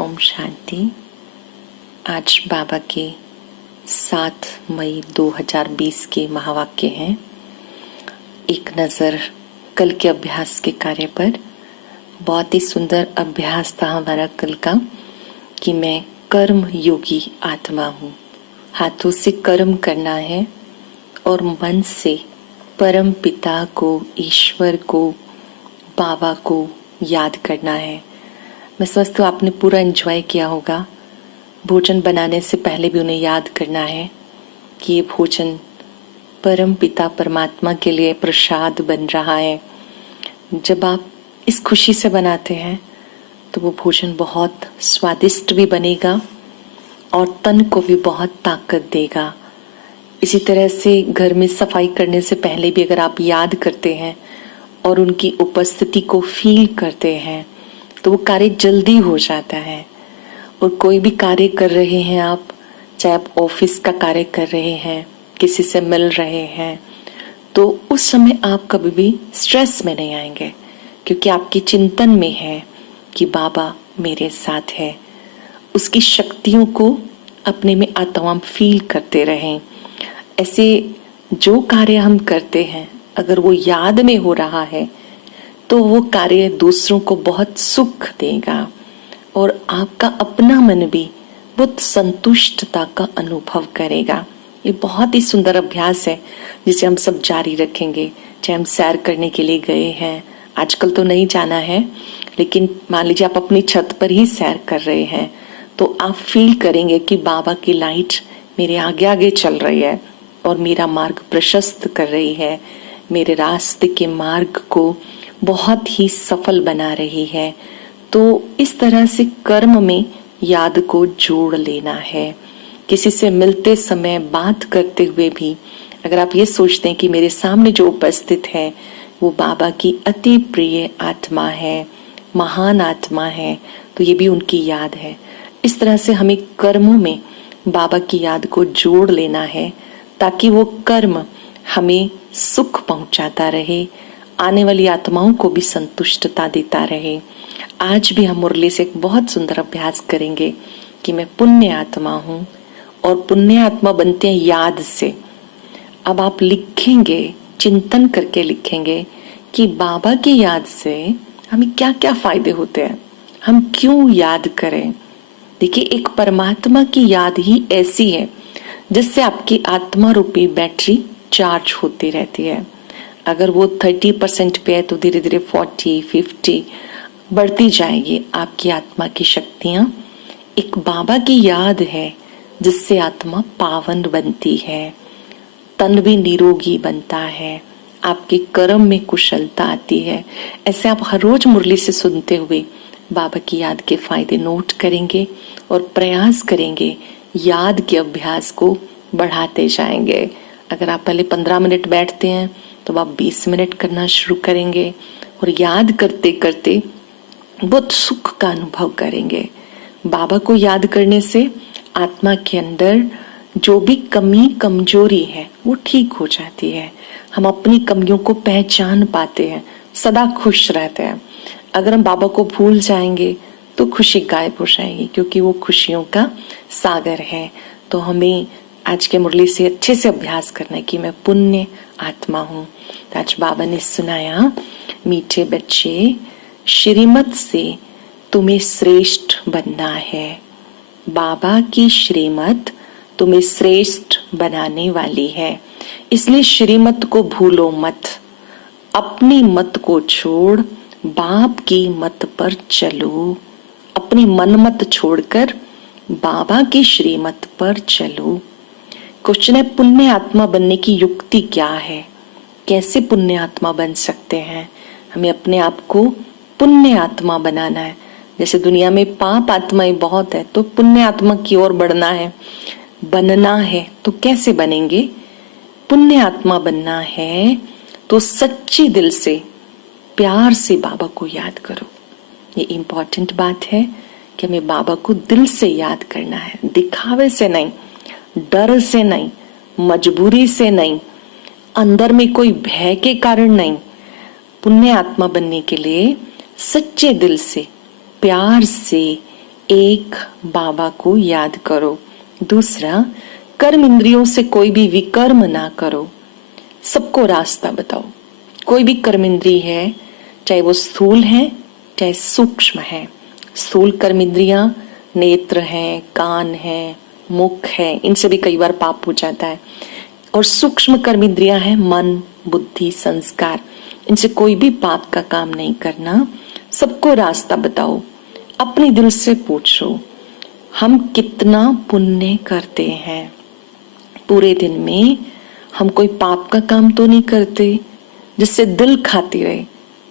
ओम शांति। आज बाबा के 7 मई 2020 के महावाक्य हैं। एक नज़र कल के अभ्यास के कार्य पर। बहुत ही सुंदर अभ्यास था हमारा कल का कि मैं कर्म योगी आत्मा हूँ। हाथों से कर्म करना है और मन से परम पिता को, ईश्वर को, बाबा को याद करना है। मैं समझती हूँ आपने पूरा एंजॉय किया होगा। भोजन बनाने से पहले भी उन्हें याद करना है कि ये भोजन परम पिता परमात्मा के लिए प्रसाद बन रहा है। जब आप इस खुशी से बनाते हैं तो वो भोजन बहुत स्वादिष्ट भी बनेगा और तन को भी बहुत ताकत देगा। इसी तरह से घर में सफाई करने से पहले भी अगर आप याद करते हैं और उनकी उपस्थिति को फील करते हैं तो वो कार्य जल्दी हो जाता है। और कोई भी कार्य कर रहे हैं आप, चाहे आप ऑफिस का कार्य कर रहे हैं, किसी से मिल रहे हैं, तो उस समय आप कभी भी स्ट्रेस में नहीं आएंगे क्योंकि आपके चिंतन में है कि बाबा मेरे साथ है। उसकी शक्तियों को अपने में आत्मा फील करते रहें। ऐसे जो कार्य हम करते हैं अगर वो याद में हो रहा है तो वो कार्य दूसरों को बहुत सुख देगा और आपका अपना मन भी बहुत संतुष्टता का अनुभव करेगा। ये बहुत ही सुंदर अभ्यास है जिसे हम सब जारी रखेंगे। चाहे हम सैर करने के लिए गए हैं, आजकल तो नहीं जाना है, लेकिन मान लीजिए आप अपनी छत पर ही सैर कर रहे हैं तो आप फील करेंगे कि बाबा की लाइट मेरे आगे आगे चल रही है और मेरा मार्ग प्रशस्त कर रही है, मेरे रास्ते के मार्ग को बहुत ही सफल बना रही है। तो इस तरह से कर्म में याद को जोड़ लेना है। किसी से मिलते समय, बात करते हुए भी अगर आप ये सोचते हैं कि मेरे सामने जो उपस्थित है वो बाबा की अति प्रिय आत्मा है, महान आत्मा है, तो ये भी उनकी याद है। इस तरह से हमें कर्मों में बाबा की याद को जोड़ लेना है ताकि वो कर्म हमें सुख पहुंचाता रहे, आने वाली आत्माओं को भी संतुष्टता देता रहे। आज भी हम मुरली से एक बहुत सुंदर अभ्यास करेंगे कि मैं पुण्य आत्मा हूं और पुण्य आत्मा बनते हैं याद से। अब आप लिखेंगे, चिंतन करके लिखेंगे कि बाबा की याद से हमें क्या क्या फायदे होते हैं, हम क्यों याद करें। देखिए, एक परमात्मा की याद ही ऐसी है जिससे आपकी आत्मा रूपी बैटरी चार्ज होती रहती है। अगर वो 30% पे है तो धीरे धीरे 40, 50 बढ़ती जाएगी आपकी आत्मा की शक्तियां। एक बाबा की याद है जिससे आत्मा पावन बनती है, तन भी निरोगी बनता है, आपके कर्म में कुशलता आती है। ऐसे आप हर रोज मुरली से सुनते हुए बाबा की याद के फायदे नोट करेंगे और प्रयास करेंगे, याद के अभ्यास को बढ़ाते जाएंगे। अगर आप पहले 15 मिनट बैठते हैं तो आप 20 मिनट करना शुरू करेंगे और याद करते करते बहुत सुख का अनुभव करेंगे। बाबा को याद करने से आत्मा के अंदर जो भी कमी कमजोरी है वो ठीक हो जाती है। हम अपनी कमियों को पहचान पाते हैं, सदा खुश रहते हैं। अगर हम बाबा को भूल जाएंगे तो खुशी गायब हो जाएगी क्योंकि वो खुशियों का सागर है। तो हमें आज के मुरली से अच्छे से अभ्यास करना है कि मैं पुण्य आत्मा हूँ। तो आज बाबा ने सुनाया, मीठे बच्चे, श्रीमत से तुम्हें श्रेष्ठ बनना है। बाबा की श्रीमत तुम्हें श्रेष्ठ बनाने वाली है, इसलिए श्रीमत को भूलो मत। अपनी मत को छोड़ बाप की मत पर चलो। अपनी मन मत छोड़कर बाबा की श्रीमत पर चलो। क्वेश्चन है, पुण्य आत्मा बनने की युक्ति क्या है? कैसे पुण्य आत्मा बन सकते हैं? हमें अपने आप को पुण्य आत्मा बनाना है। जैसे दुनिया में पाप आत्माएं बहुत है तो पुण्य आत्मा की ओर बढ़ना है, बनना है। तो कैसे बनेंगे? पुण्य आत्मा बनना है तो सच्चे दिल से, प्यार से बाबा को याद करो। ये इम्पोर्टेंट बात है कि हमें बाबा को दिल से याद करना है, दिखावे से नहीं, डर से नहीं, मजबूरी से नहीं, अंदर में कोई भय के कारण नहीं। पुण्य आत्मा बनने के लिए सच्चे दिल से, प्यार से, एक, बाबा को याद करो। दूसरा, कर्म इंद्रियों से कोई भी विकर्म ना करो। सबको रास्ता बताओ। कोई भी कर्म इंद्रिय है, चाहे वो स्थूल है चाहे सूक्ष्म है। स्थूल कर्म इंद्रियां नेत्र हैं, कान है, मुख है, इनसे भी कई बार पाप हो जाता है। और सूक्ष्म कर्म इंद्रियां हैं मन, बुद्धि, संस्कार। इनसे कोई भी पाप का काम नहीं करना। सबको रास्ता बताओ। अपने दिल से पूछो, हम कितना पुण्य करते हैं। पूरे दिन में हम कोई पाप का काम तो नहीं करते जिससे दिल खाती रहे।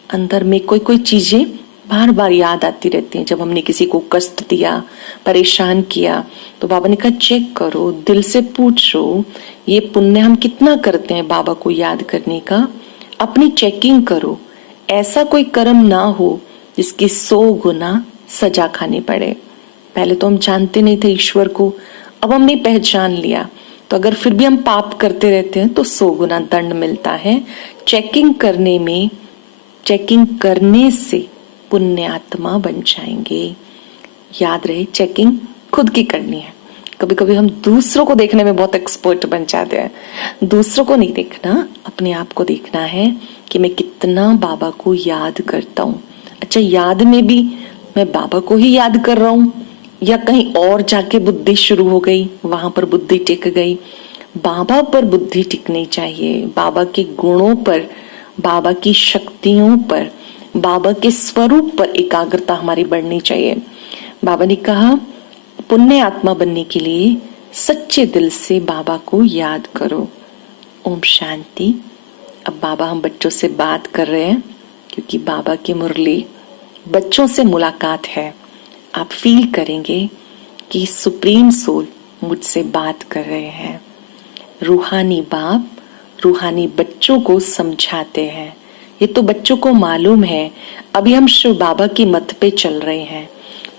अंदर में कोई कोई चीजें बार बार याद आती रहती हैं। जब हमने किसी को कष्ट दिया, परेशान किया, तो बाबा ने कहा चेक करो, दिल से पूछो ये पुण्य हम कितना करते हैं बाबा को याद करने का। अपनी चेकिंग करो। ऐसा कोई कर्म ना हो जिसकी 100 गुना सजा खानी पड़े। पहले तो हम जानते नहीं थे ईश्वर को, अब हमने पहचान लिया, तो अगर फिर भी हम पाप करते रहते हैं तो 100 गुना दंड मिलता है। चेकिंग करने से पुण्य आत्मा बन जाएंगे। याद रहे, चेकिंग खुद की करनी है। कभी कभी हम दूसरों को देखने में बहुत एक्सपर्ट बन जाते हैं। दूसरों को नहीं देखना, अपने आप को देखना है कि मैं कितना बाबा को याद करता हूँ। अच्छा, याद में भी मैं बाबा को ही याद कर रहा हूँ या कहीं और जाके बुद्धि शुरू हो गई, वहां पर बुद्धि टिक गई। बाबा पर बुद्धि टिकनी चाहिए। बाबा के गुणों पर, बाबा की शक्तियों पर, बाबा के स्वरूप पर एकाग्रता हमारी बढ़नी चाहिए। बाबा ने कहा पुण्य आत्मा बनने के लिए सच्चे दिल से बाबा को याद करो। ओम शांति। अब बाबा, हम बच्चों से बात कर रहे हैं क्योंकि बाबा की मुरली बच्चों से मुलाकात है। आप फील करेंगे कि सुप्रीम सोल मुझसे बात कर रहे हैं। रूहानी बाप रूहानी बच्चों को समझाते हैं। ये तो बच्चों को मालूम है। अभी हम शिव बाबा की मत पे चल रहे हैं।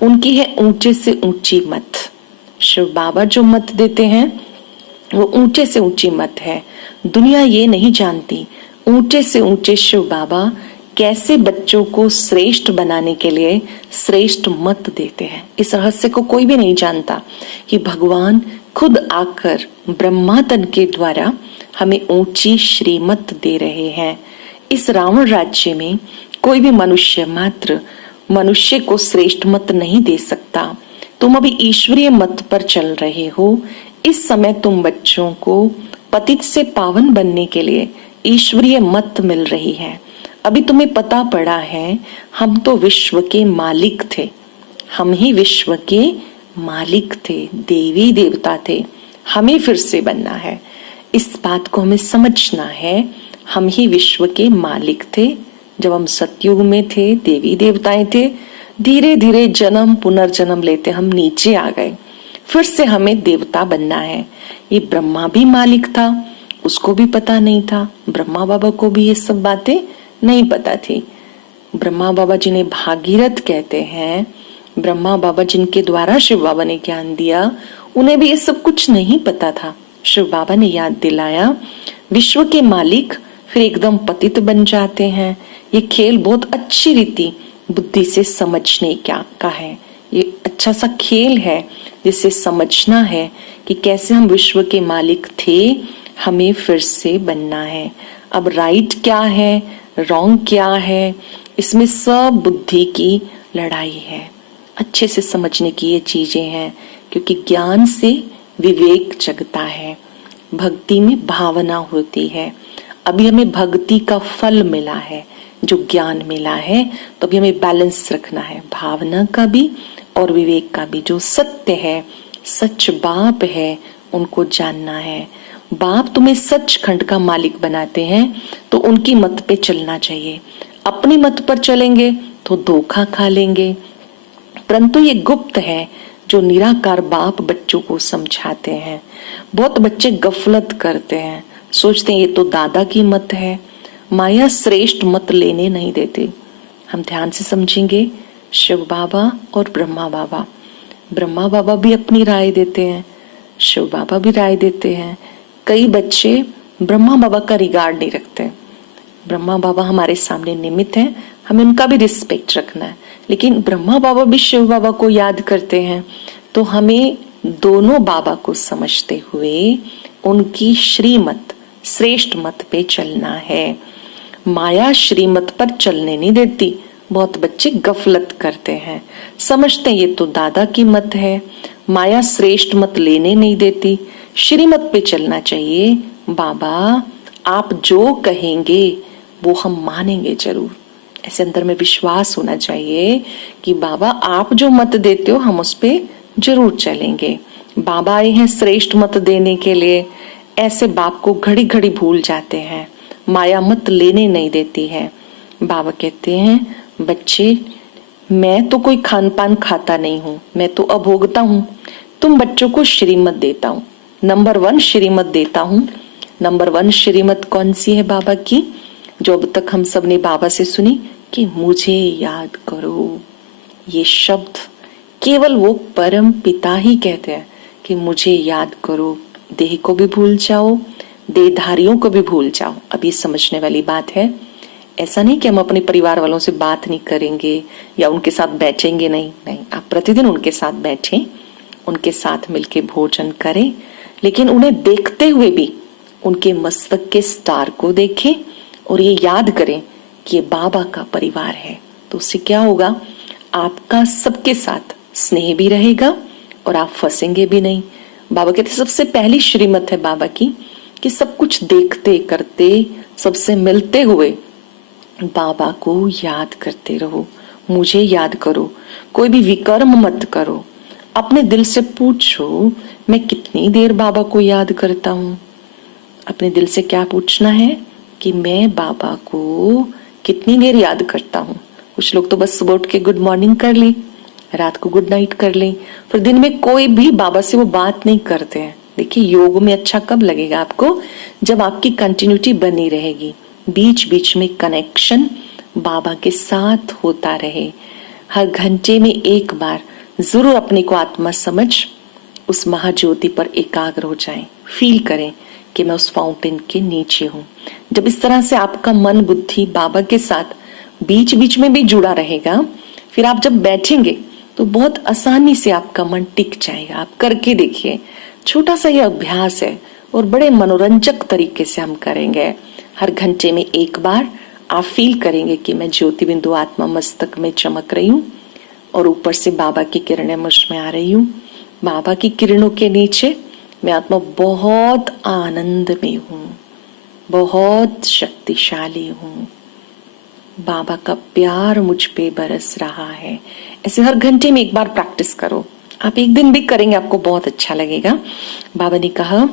उनकी है ऊंचे से ऊंची मत। शिव बाबा जो मत देते हैं वो ऊंचे से ऊंची मत है। दुनिया ये नहीं जानती ऊंचे से ऊंचे शिव बाबा कैसे बच्चों को श्रेष्ठ बनाने के लिए श्रेष्ठ मत देते हैं। इस रहस्य को कोई भी नहीं जानता कि भगवान खुद आकर ब्रह्मा तन के द्वारा हमें ऊंची श्रीमत दे रहे हैं। इस रावण राज्य में कोई भी मनुष्य मात्र मनुष्य को श्रेष्ठ मत नहीं दे सकता। तुम अभी ईश्वरीय मत पर चल रहे हो। इस समय तुम बच्चों को पतित से पावन बनने के लिए ईश्वरीय मत मिल रही है। अभी तुम्हें पता पड़ा है हम तो विश्व के मालिक थे। हम ही विश्व के मालिक थे, देवी देवता थे। हमें फिर से बनना है। इस बात को हमें समझना है। हम ही विश्व के मालिक थे। जब हम सतयुग में थे, देवी देवताएं थे। धीरे धीरे जन्म पुनर्जन्म लेते हम नीचे आ गए। फिर से हमें देवता बनना है। ये ब्रह्मा भी मालिक था, उसको भी पता नहीं था। ब्रह्मा बाबा को भी ये सब बातें नहीं पता थी। ब्रह्मा बाबा जिन्हें भागीरथ कहते हैं, ब्रह्मा बाबा जिनके द्वारा शिव बाबा ने ज्ञान दिया, उन्हें भी ये सब कुछ नहीं पता था। शिव बाबा ने याद दिलाया। विश्व के मालिक फिर एकदम पतित बन जाते हैं। ये खेल बहुत अच्छी रीति बुद्धि से समझने का है। ये अच्छा सा खेल है जिसे समझना है कि कैसे हम विश्व के मालिक थे, हमें फिर से बनना है। अब राइट क्या है, रॉन्ग क्या है, इसमें सब बुद्धि की लड़ाई है। अच्छे से समझने की ये चीजें हैं क्योंकि ज्ञान से विवेक जगता है। भक्ति में भावना होती है। अभी हमें भक्ति का फल मिला है, जो ज्ञान मिला है, तो अभी हमें बैलेंस रखना है, भावना का भी और विवेक का भी। जो सत्य है, सच बाप है, उनको जानना है। बाप तुम्हें सचखंड का मालिक बनाते हैं तो उनकी मत पे चलना चाहिए। अपनी मत पर चलेंगे तो धोखा खा लेंगे। परंतु ये गुप्त है जो निराकार बाप बच्चों को समझाते हैं। बहुत बच्चे गफलत करते हैं, सोचते हैं ये तो दादा की मत है। माया श्रेष्ठ मत लेने नहीं देते। हम ध्यान से समझेंगे, शिव बाबा और ब्रह्मा बाबा। ब्रह्मा बाबा भी अपनी राय देते हैं, शिव बाबा भी राय देते हैं। कई बच्चे ब्रह्मा बाबा का रिगार्ड नहीं रखते। ब्रह्मा बाबा हमारे सामने निमित्त हैं, हमें उनका भी रिस्पेक्ट रखना है, लेकिन ब्रह्मा बाबा भी शिव बाबा को याद करते हैं। तो हमें दोनों बाबा को समझते हुए उनकी श्रीमत, श्रेष्ठ मत पे चलना है। माया श्रीमत पर चलने नहीं देती। बहुत बच्चे गफलत करते हैं, समझते हैं ये तो दादा की मत है। माया श्रेष्ठ मत लेने नहीं देती, श्रीमत पे चलना चाहिए। बाबा आप जो कहेंगे वो हम मानेंगे जरूर। ऐसे अंदर में विश्वास होना चाहिए कि बाबा आप जो मत देते हो हम उस पे जरूर चलेंगे। बाबा आए हैं श्रेष्ठ मत देने के लिए। ऐसे बाप को घड़ी घड़ी भूल जाते हैं, माया मत लेने नहीं देती है। बाबा कहते हैं बच्चे मैं तो कोई खान पान खाता नहीं हूं, मैं तो अभोगता हूं। तुम बच्चों को श्रीमत देता हूं, नंबर 1 श्रीमत देता हूं। नंबर 1 श्रीमत कौन सी है बाबा की, जो अब तक हम सब ने बाबा से सुनी कि मुझे याद करो। ये शब्द केवल वो परम पिता ही कहते हैं कि मुझे याद करो। देह को भी भूल जाओ, देहधारियों को भी भूल जाओ। अब ये समझने वाली बात है। ऐसा नहीं कि हम अपने परिवार वालों से बात नहीं करेंगे या उनके साथ बैठेंगे, नहीं नहीं, आप प्रतिदिन उनके साथ बैठें, उनके साथ मिलके भोजन करें, लेकिन उन्हें देखते हुए भी उनके मस्तक के स्टार को देखें और ये याद करें कि ये बाबा का परिवार है। तो उससे क्या होगा, आपका सबके साथ स्नेह भी रहेगा और आप फंसेंगे भी नहीं। बाबा कहते सबसे पहली श्रीमत है बाबा की कि सब कुछ देखते करते सबसे मिलते हुए बाबा को याद करते रहो, मुझे याद करो, कोई भी विकर्म मत करो। अपने दिल से पूछो मैं कितनी देर बाबा को याद करता हूँ। अपने दिल से क्या पूछना है कि मैं बाबा को कितनी देर याद करता हूँ। कुछ लोग तो बस सुबह उठ के गुड मॉर्निंग कर ली, रात को गुड नाइट कर ली, फिर दिन में कोई भी बाबा से वो बात नहीं करते हैं। देखिए योग में अच्छा कब लगेगा आपको, जब आपकी कंटिन्यूटी बनी रहेगी, बीच बीच में कनेक्शन बाबा के साथ होता रहे। हर घंटे में एक बार जरूर अपने को आत्मा समझ उस महाज्योति पर एकाग्र हो जाएं, फील करें कि मैं उस फाउंटेन के नीचे हूं। जब इस तरह से आपका मन बुद्धि बाबा के साथ बीच बीच में भी जुड़ा रहेगा, फिर आप जब बैठेंगे तो बहुत आसानी से आपका मन टिक जाएगा। आप करके देखिए, छोटा सा ये अभ्यास है और बड़े मनोरंजक तरीके से हम करेंगे। हर घंटे में एक बार आप फील करेंगे कि मैं ज्योति बिंदु आत्मा मस्तक में चमक रही हूँ और ऊपर से बाबा की किरणें मुझ में आ रही हूँ। बाबा की किरणों के नीचे मैं आत्मा बहुत आनंद में हूँ, बहुत शक्तिशाली हूँ। बाबा का प्यार मुझ पे बरस रहा है। ऐसे हर घंटे में एक बार प्रैक्टिस करो। आप एक दिन भी करेंगे आपको बहुत अच्छा लगेगा। बाबा ने कहा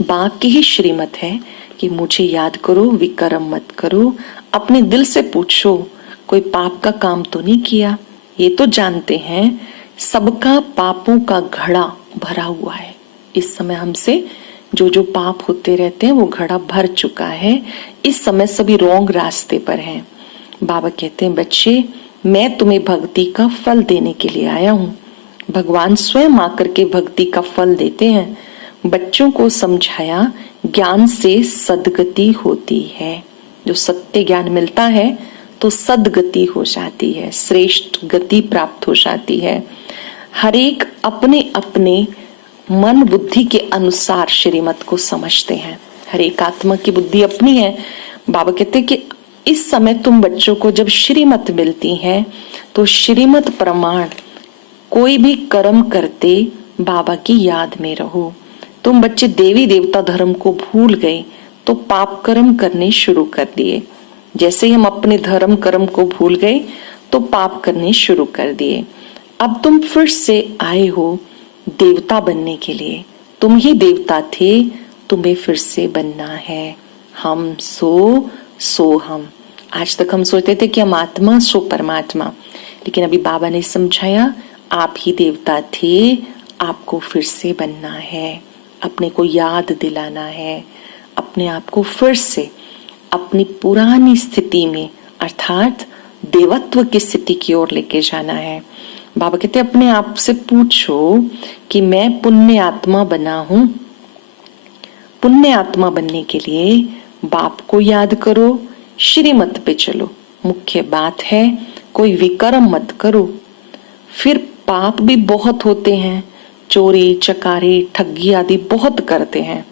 बाप की ही श्रीमत है कि मुझे याद करो, विकर्म मत करो। अपने दिल से पूछो कोई पाप का काम तो नहीं किया। ये तो जानते हैं सबका पापों का घड़ा भरा हुआ है। इस समय हमसे जो जो पाप होते रहते हैं वो घड़ा भर चुका है। इस समय सभी रॉन्ग रास्ते पर हैं। बाबा कहते हैं बच्चे मैं तुम्हें भक्ति का फल देने के लिए आया हूँ। भगवान स्वयं आकर के भक्ति का फल देते हैं। बच्चों को समझाया ज्ञान से सद्गति होती है। जो सत्य ज्ञान मिलता है तो सद्गति हो जाती है, श्रेष्ठ गति प्राप्त हो जाती है। हर एक अपने अपने मन बुद्धि के अनुसार श्रीमत को समझते हैं। हर एक आत्मा की बुद्धि अपनी है। बाबा कहते हैं कि इस समय तुम बच्चों को जब श्रीमत मिलती है तो श्रीमत प्रमाण कोई भी कर्म करते बाबा की याद में रहो। तुम बच्चे देवी देवता धर्म को भूल गए तो पाप कर्म करने शुरू कर दिए। जैसे ही हम अपने धर्म कर्म को भूल गए तो पाप करने शुरू कर दिए। अब तुम फिर से आए हो देवता बनने के लिए। तुम ही देवता थे, तुम्हें फिर से बनना है। हम सो हम। आज तक हम सोचते थे कि हम आत्मा सो परमात्मा, लेकिन अभी बाबा ने समझाया आप ही देवता थे, आपको फिर से बनना है। अपने को याद दिलाना है, अपने आप को फिर से अपनी पुरानी स्थिति में अर्थात देवत्व की स्थिति की ओर लेके जाना है। बाबा कहते अपने आप से पूछो कि मैं पुण्य आत्मा बना हूं। पुण्य आत्मा बनने के लिए बाप को याद करो, श्रीमत पे चलो। मुख्य बात है कोई विकर्म मत करो। फिर पाप भी बहुत होते हैं, चोरी चकारी ठगी आदि बहुत करते हैं।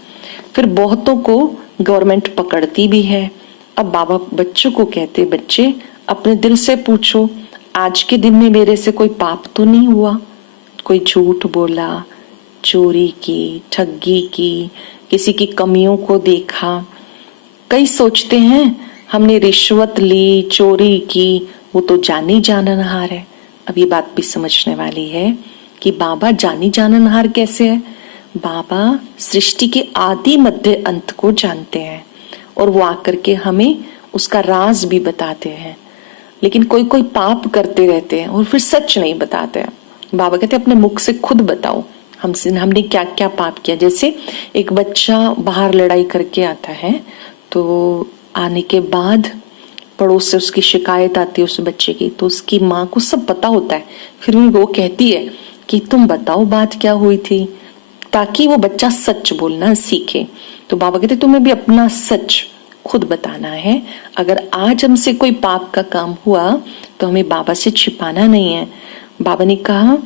फिर बहुतों को गवर्नमेंट पकड़ती भी है। अब बाबा बच्चों को कहते, बच्चे अपने दिल से पूछो, आज के दिन में मेरे से कोई पाप तो नहीं हुआ? कोई झूठ बोला, चोरी की, ठगी की, किसी की कमियों को देखा? कई सोचते हैं हमने रिश्वत ली, चोरी की, वो तो जानी जाननहार है। अब ये बात भी समझने वाली है कि बाबा जानी जाननहार कैसे है। बाबा सृष्टि के आदि मध्य अंत को जानते हैं और वो आकर के हमें उसका राज भी बताते हैं। लेकिन कोई कोई पाप करते रहते हैं और फिर सच नहीं बताते हैं। बाबा कहते हैं अपने मुख से खुद बताओ हमने क्या क्या पाप किया। जैसे एक बच्चा बाहर लड़ाई करके आता है, तो आने के बाद पड़ोस से उसकी शिकायत आती है उस बच्चे की, तो उसकी माँ को सब पता होता है। फिर भी वो कहती है कि तुम बताओ बात क्या हुई थी, ताकि वो बच्चा सच बोलना सीखे। तो बाबा कहते तुम्हें भी अपना सच खुद बताना है। अगर आज हमसे कोई पाप का काम हुआ तो हमें बाबा से छिपाना नहीं है। बाबा ने कहा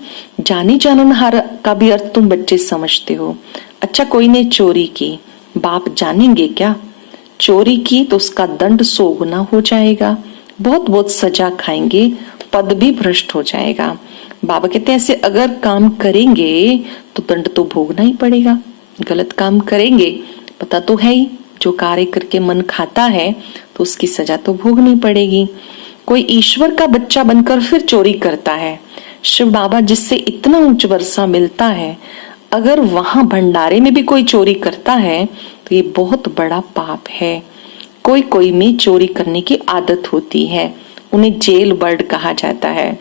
जानी जाननहार का भी अर्थ तुम बच्चे समझते हो। अच्छा कोई ने चोरी की, बाप जानेंगे क्या? चोरी की तो उसका दंड 100 गुना हो जाएगा, बहुत बहुत सजा खाएंगे, पद भी भ्रष्ट हो जाएगा। बाबा कहते हैं ऐसे अगर काम करेंगे तो दंड तो भोगना ही पड़ेगा। गलत काम करेंगे पता तो है ही, जो कार्य करके मन खाता है तो उसकी सजा तो भोगनी पड़ेगी। कोई ईश्वर का बच्चा बनकर फिर चोरी करता है, शिव बाबा जिससे इतना उच्च वर्षा मिलता है, अगर वहां भंडारे में भी कोई चोरी करता है तो ये बहुत बड़ा पाप है। कोई कोई में चोरी करने की आदत होती है, उन्हें जेल बर्ड कहा जाता है।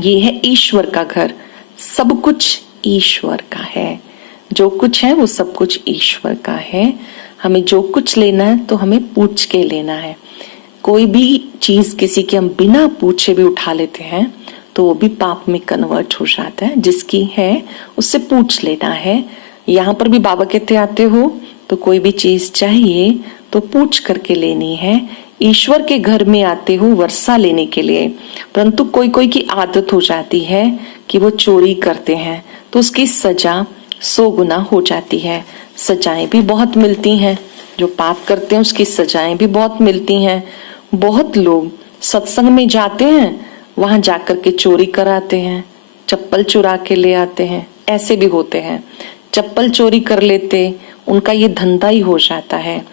ये है ईश्वर का घर, सब कुछ ईश्वर का है। जो कुछ है वो सब कुछ ईश्वर का है। हमें जो कुछ लेना है तो हमें पूछ के लेना है। कोई भी चीज किसी के हम बिना पूछे भी उठा लेते हैं तो वो भी पाप में कन्वर्ट हो जाता है। जिसकी है उससे पूछ लेना है। यहाँ पर भी बाबा कहते आते हो तो कोई भी चीज चाहिए तो पूछ करके लेनी है। ईश्वर के घर में आते हो वर्षा लेने के लिए, परंतु कोई कोई की आदत हो जाती है कि वो चोरी करते हैं तो उसकी सजा 100 गुना हो जाती है। सजाएं भी बहुत मिलती हैं, जो पाप करते हैं उसकी सजाएं भी बहुत मिलती हैं। बहुत लोग सत्संग में जाते हैं, वहां जाकर के चोरी कराते हैं, चप्पल चुरा के ले आते हैं। ऐसे भी होते हैं, चप्पल चोरी कर लेते, उनका ये धंधा ही हो जाता है।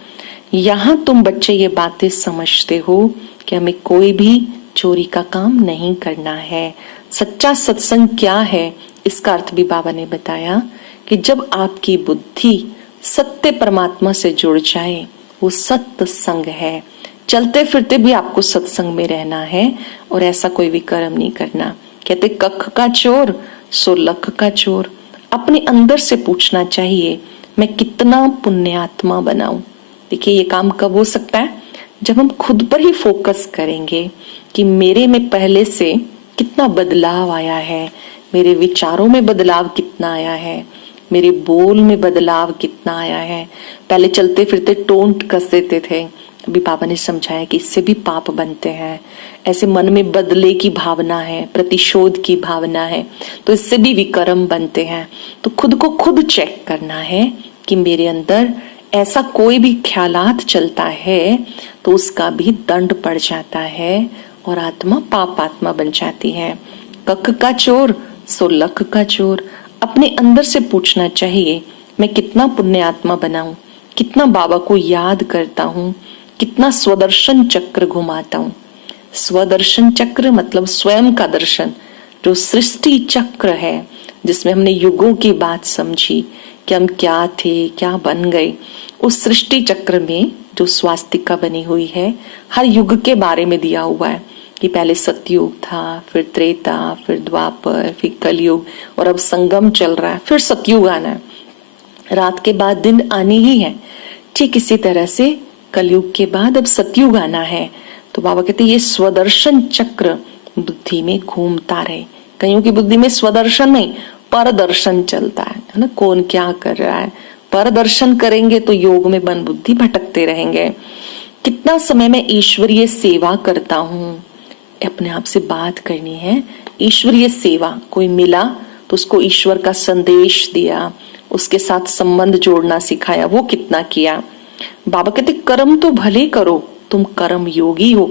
यहाँ तुम बच्चे ये बातें समझते हो कि हमें कोई भी चोरी का काम नहीं करना है। सच्चा सत्संग क्या है इसका अर्थ भी बाबा ने बताया कि जब आपकी बुद्धि सत्य परमात्मा से जुड़ जाए, वो सत्संग है। चलते फिरते भी आपको सत्संग में रहना है और ऐसा कोई भी कर्म नहीं करना। कहते कख का चोर सो लख का चोर। अपने अंदर से पूछना चाहिए मैं कितना पुण्यात्मा बनाऊं। देखिए ये काम कब हो सकता है? जब हम खुद पर ही फोकस करेंगे कि मेरे में पहले से कितना बदलाव आया है, मेरे विचारों में बदलाव कितना आया है, मेरे बोल में बदलाव कितना आया है। पहले चलते फिरते टोंट कस देते थे, अभी बाबा ने समझाया कि इससे भी पाप बनते हैं। ऐसे मन में बदले की भावना है, प्रतिशोध की भावना है, तो इससे भी विकर्म बनते हैं। तो खुद को खुद चेक करना है कि मेरे अंदर ऐसा कोई भी ख्यालात चलता है तो उसका भी दंड पड़ जाता है और आत्मा पापात्मा बन जाती है। कख का चोर सो लख का चोर। अपने अंदर से पूछना चाहिए मैं कितना पुण्यात्मा बनाऊं, कितना बाबा को याद करता हूं, कितना स्वदर्शन चक्र घुमाता हूं। स्वदर्शन चक्र मतलब स्वयं का दर्शन, जो सृष्टि चक्र है जिसमें हमने युगों की बात समझी कि हम क्या थे क्या बन गए। उस सृष्टि चक्र में जो स्वास्तिका बनी हुई है, हर युग के बारे में दिया हुआ है कि पहले सतयुग था, फिर त्रेता, फिर द्वापर, फिर कलयुग और अब संगम चल रहा है, फिर सतयुग आना है। रात के बाद दिन आनी ही है। ठीक इसी तरह से कलयुग के बाद अब सतयुग आना है। तो बाबा कहते ये स्वदर्शन चक्र बुद्धि में घूमता रहे। कईयों की बुद्धि में स्वदर्शन नहीं परदर्शन चलता है ना, कौन क्या कर रहा है, पर दर्शन करेंगे तो योग में मन बुद्धि भटकते रहेंगे। कितना समय मैं ईश्वरीय सेवा करता हूँ, अपने आप से बात करनी है। ईश्वरीय सेवा, कोई मिला तो उसको ईश्वर का संदेश दिया, उसके साथ संबंध जोड़ना सिखाया, वो कितना किया। बाबा कहते कर्म तो भले करो, तुम कर्म योगी हो।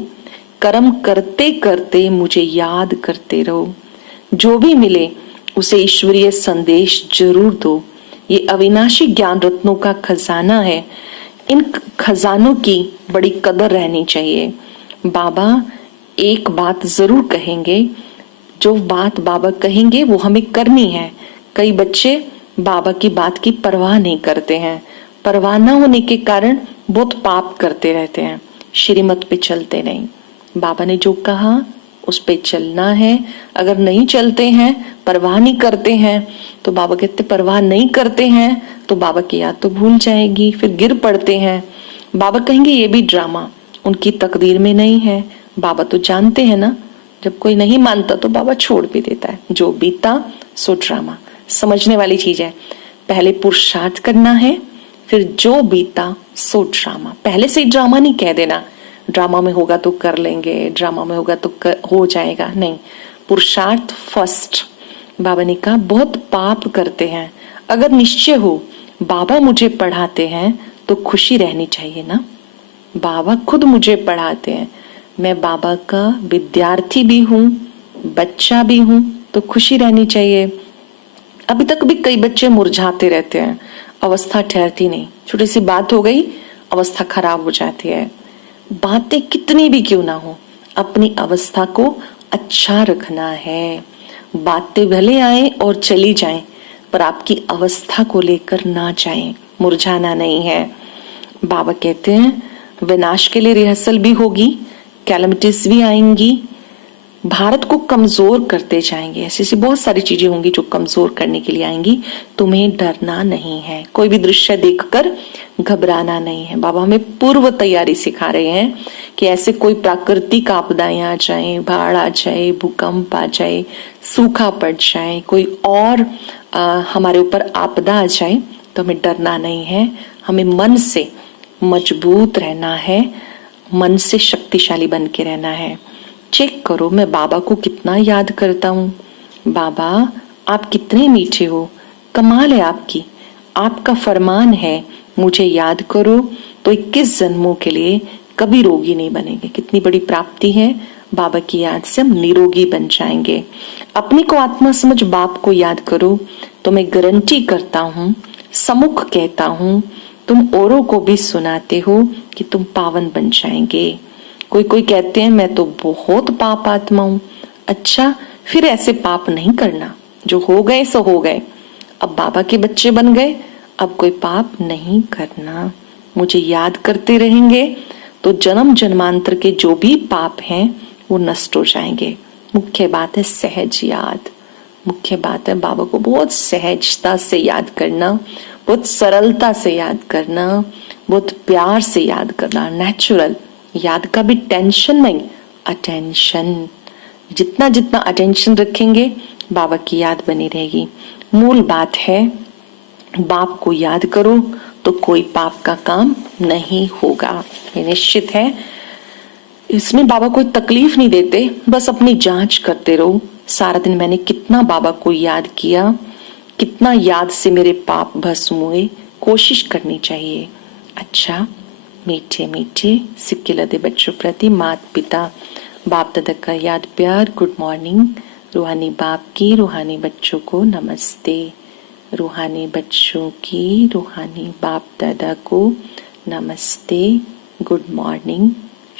कर्म करते करते मुझे याद करते रहो। जो भी मिले उसे ईश्वरीय संदेश जरूर दो। ये अविनाशी ज्ञान रत्नों का खजाना है, इन खजानों की बड़ी कदर रहनी चाहिए। बाबा एक बात जरूर कहेंगे, जो बात बाबा कहेंगे वो हमें करनी है। कई बच्चे बाबा की बात की परवाह नहीं करते हैं, परवाह न होने के कारण बहुत पाप करते रहते हैं, श्रीमत पे चलते नहीं। बाबा ने जो कहा उस पे चलना है। अगर नहीं चलते हैं, परवाह नहीं करते हैं, तो बाबा कहते परवाह नहीं करते हैं तो बाबा की याद तो भूल जाएगी, फिर गिर पड़ते हैं। बाबा कहेंगे ये भी ड्रामा, उनकी तकदीर में नहीं है। बाबा तो जानते हैं ना, जब कोई नहीं मानता तो बाबा छोड़ भी देता है। जो बीता सो ड्रामा, समझने वाली चीज है। पहले पुरुषार्थ करना है, फिर जो बीता सो ड्रामा। पहले से ही ड्रामा नहीं कह देना, ड्रामा में होगा तो कर लेंगे, ड्रामा में होगा तो हो जाएगा, नहीं। पुरुषार्थ फर्स्ट। बाबा ने कहा बहुत पाप करते हैं, अगर निश्चय हो बाबा मुझे पढ़ाते हैं तो खुशी रहनी चाहिए ना। बाबा खुद मुझे पढ़ाते हैं, मैं बाबा का विद्यार्थी भी हूँ, बच्चा भी हूँ, तो खुशी रहनी चाहिए। अभी तक भी कई बच्चे मुरझाते रहते हैं, अवस्था ठहरती नहीं। छोटी सी बात हो गई, अवस्था खराब हो जाती है। बातें कितनी भी क्यों ना हो, अपनी अवस्था को अच्छा रखना है। बातें भले आए और चली जाएं, पर आपकी अवस्था को लेकर ना जाएं, मुरझाना नहीं है। बाबा कहते हैं विनाश के लिए रिहर्सल भी होगी, कैलमिटीज भी आएंगी, भारत को कमजोर करते जाएंगे। ऐसी ऐसी बहुत सारी चीजें होंगी जो कमजोर करने के लिए आएंगी। तुम्हें डरना नहीं है, कोई भी दृश्य देखकर घबराना नहीं है। बाबा हमें पूर्व तैयारी सिखा रहे हैं कि ऐसे कोई प्राकृतिक आपदाएं आ जाए, बाढ़ आ जाए, भूकंप आ जाए, सूखा पड़ जाए, कोई और हमारे ऊपर आपदा आ जाए तो हमें डरना नहीं है। हमें मन से मजबूत रहना है, मन से शक्तिशाली बन के रहना है। चेक करो मैं बाबा को कितना याद करता हूँ। बाबा आप कितने मीठे हो, कमाल है आपकी, आपका फरमान है मुझे याद करो तो 21 जन्मों के लिए कभी रोगी नहीं बनेंगे। कितनी बड़ी प्राप्ति है, बाबा की याद से हम निरोगी बन जाएंगे। अपने को आत्मा समझ बाप को याद करो तो मैं गारंटी करता हूँ, सम्मुख कहता हूँ, तुम औरों को भी सुनाते हो कि तुम पावन बन जाएंगे। कोई कोई कहते हैं मैं तो बहुत पाप आत्मा हूं। अच्छा, फिर ऐसे पाप नहीं करना, जो हो गए सो हो गए। अब बाबा के बच्चे बन गए, अब कोई पाप नहीं करना। मुझे याद करते रहेंगे तो जन्म जन्मांतर के जो भी पाप हैं वो नष्ट हो जाएंगे। मुख्य बात है सहज याद, मुख्य बात है बाबा को बहुत सहजता से याद करना, बहुत सरलता से याद करना, बहुत प्यार से याद करना, नेचुरल। याद का भी टेंशन नहीं, अटेंशन। जितना जितना अटेंशन रखेंगे बाबा की याद बनी रहेगी। मूल बात है बाप को याद करो तो कोई पाप का काम नहीं होगा, ये निश्चित है। इसमें बाबा कोई तकलीफ नहीं देते, बस अपनी जांच करते रहो। सारा दिन मैंने कितना बाबा को याद किया, कितना याद से मेरे पाप भस्म हुए, कोशिश करनी चाहिए। अच्छा, मीठे मीठे सिक्के लदे बच्चों प्रति माता पिता बाप दादा का याद प्यार। Good morning. रूहानी बाप की रूहानी बच्चों को नमस्ते। रूहानी बच्चों की रूहानी बाप दादा को नमस्ते। Good morning.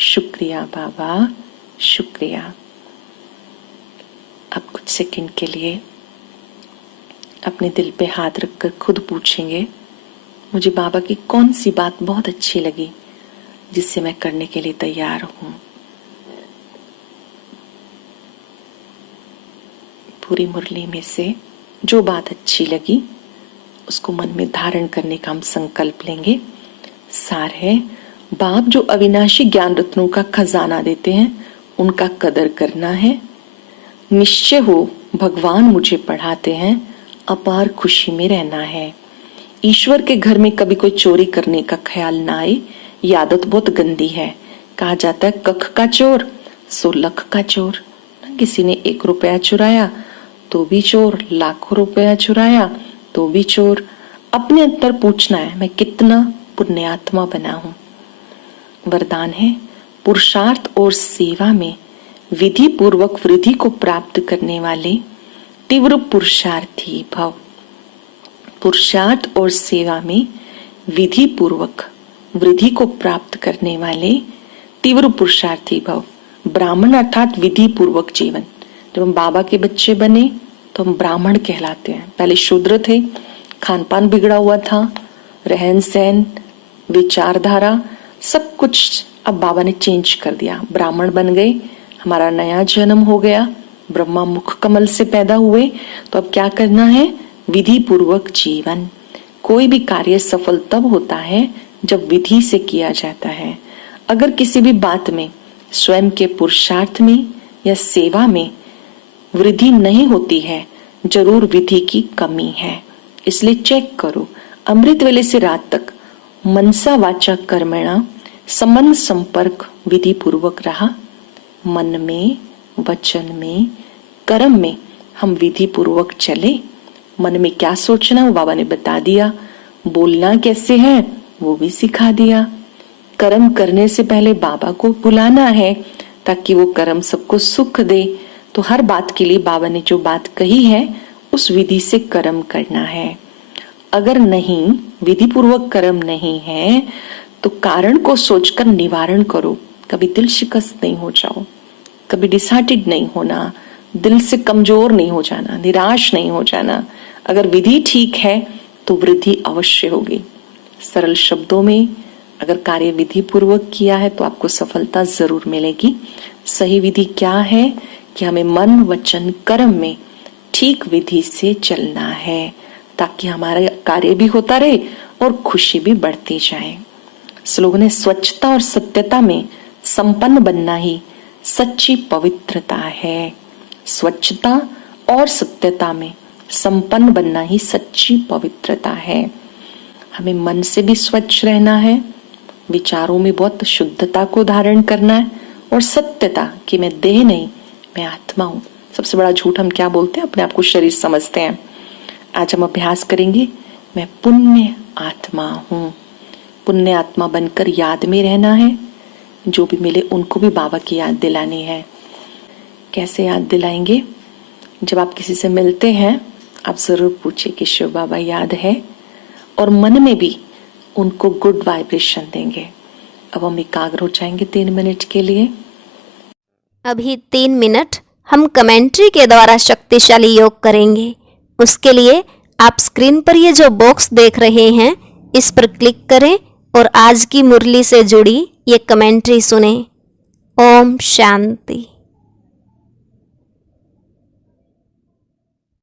शुक्रिया बाबा, शुक्रिया। अब कुछ सेकंड के लिए अपने दिल पे हाथ रखकर खुद पूछेंगे मुझे बाबा की कौन सी बात बहुत अच्छी लगी जिससे मैं करने के लिए तैयार हूं। पूरी मुरली में से जो बात अच्छी लगी उसको मन में धारण करने का हम संकल्प लेंगे। सार है बाप जो अविनाशी ज्ञान रत्नों का खजाना देते हैं उनका कदर करना है। निश्चय हो भगवान मुझे पढ़ाते हैं, अपार खुशी में रहना है। ईश्वर के घर में कभी कोई चोरी करने का ख्याल ना आए, ये आदत बहुत गंदी है। कहा जाता है कख का चोर सो लख का चोर। किसी ने 1 रुपया चुराया तो भी चोर, लाखों रुपया चुराया तो भी चोर। अपने अंदर पूछना है मैं कितना पुण्यात्मा बना हूं। वरदान है पुरुषार्थ और सेवा में विधि पूर्वक वृद्धि को प्राप्त करने वाले तीव्र पुरुषार्थी भव। पुरुषार्थ और सेवा में विधि पूर्वक वृद्धि को प्राप्त करने वाले तीव्र पुरुषार्थी भव। ब्राह्मण अर्थात विधि पूर्वक जीवन। जब हम बाबा के बच्चे बने तो हम ब्राह्मण कहलाते हैं। पहले शूद्र थे, खान पान बिगड़ा हुआ था, रहन सहन, विचारधारा, सब कुछ अब बाबा ने चेंज कर दिया। ब्राह्मण बन गए, हमारा नया जन्म हो गया, ब्रह्मा मुख कमल से पैदा हुए। तो अब क्या करना है? विधि पूर्वक जीवन। कोई भी कार्य सफल तब होता है जब विधि से किया जाता है। अगर किसी भी बात में स्वयं के पुरुषार्थ में या सेवा में वृद्धि नहीं होती है, जरूर विधि की कमी है। इसलिए चेक करो। अमृत वेले से रात तक मनसा वाचा कर्मणा संबंध संपर्क विधि पूर्वक रहा। मन में, वचन में, कर्म में हम विधि पूर्वक चले। मन में क्या सोचना वो बाबा ने बता दिया, बोलना कैसे है वो भी सिखा दिया। कर्म करने से पहले बाबा को बुलाना है ताकि वो कर्म सबको सुख दे। तो हर बात के लिए बाबा ने जो बात कही है उस विधि से कर्म करना है। अगर नहीं, विधि पूर्वक कर्म नहीं है तो कारण को सोचकर निवारण करो। कभी दिल शिकस्त नहीं हो जाओ, कभी डिसहार्टेड नहीं होना, दिल से कमजोर नहीं हो जाना, निराश नहीं हो जाना। अगर विधि ठीक है तो वृद्धि अवश्य होगी। सरल शब्दों में अगर कार्य विधि पूर्वक किया है तो आपको सफलता जरूर मिलेगी। सही विधि क्या है कि हमें मन, वचन, कर्म में ठीक विधि से चलना है ताकि हमारा कार्य भी होता रहे और खुशी भी बढ़ती जाए। स्लोगन है स्वच्छता और सत्यता में संपन्न बनना ही सच्ची पवित्रता है। स्वच्छता और सत्यता में संपन्न बनना ही सच्ची पवित्रता है। हमें मन से भी स्वच्छ रहना है, विचारों में बहुत शुद्धता को धारण करना है और सत्यता कि मैं देह नहीं, मैं आत्मा हूं। सबसे बड़ा झूठ हम क्या बोलते हैं? अपने आप को शरीर समझते हैं। आज हम अभ्यास करेंगे मैं पुण्य आत्मा हूं। पुण्य आत्मा बनकर याद में रहना है। जो भी मिले उनको भी बाबा की याद दिलानी है। कैसे याद दिलाएंगे? जब आप किसी से मिलते हैं आप जरूर पूछिए कि शिव बाबा याद है, और मन में भी उनको गुड वाइब्रेशन देंगे। अब हम एकाग्र हो जाएंगे 3 मिनट के लिए। अभी 3 मिनट हम कमेंट्री के द्वारा शक्तिशाली योग करेंगे। उसके लिए आप स्क्रीन पर ये जो बॉक्स देख रहे हैं इस पर क्लिक करें और आज की मुरली से जुड़ी ये कमेंट्री सुने। ओम शांति।